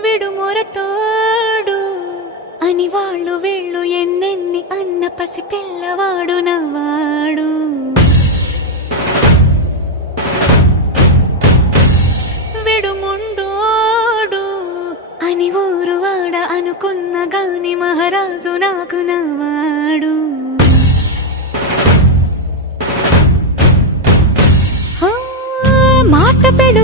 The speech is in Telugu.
విడు మొరటోడు అని వాళ్ళు వీళ్ళు ఎన్నెన్ని అన్న పసి పిల్లవాడు నవాడు. విడు ముండోడు అని ఊరు వాడ అనుకున్న గాని మహారాజు నాకు నవాడు. మాట పెడు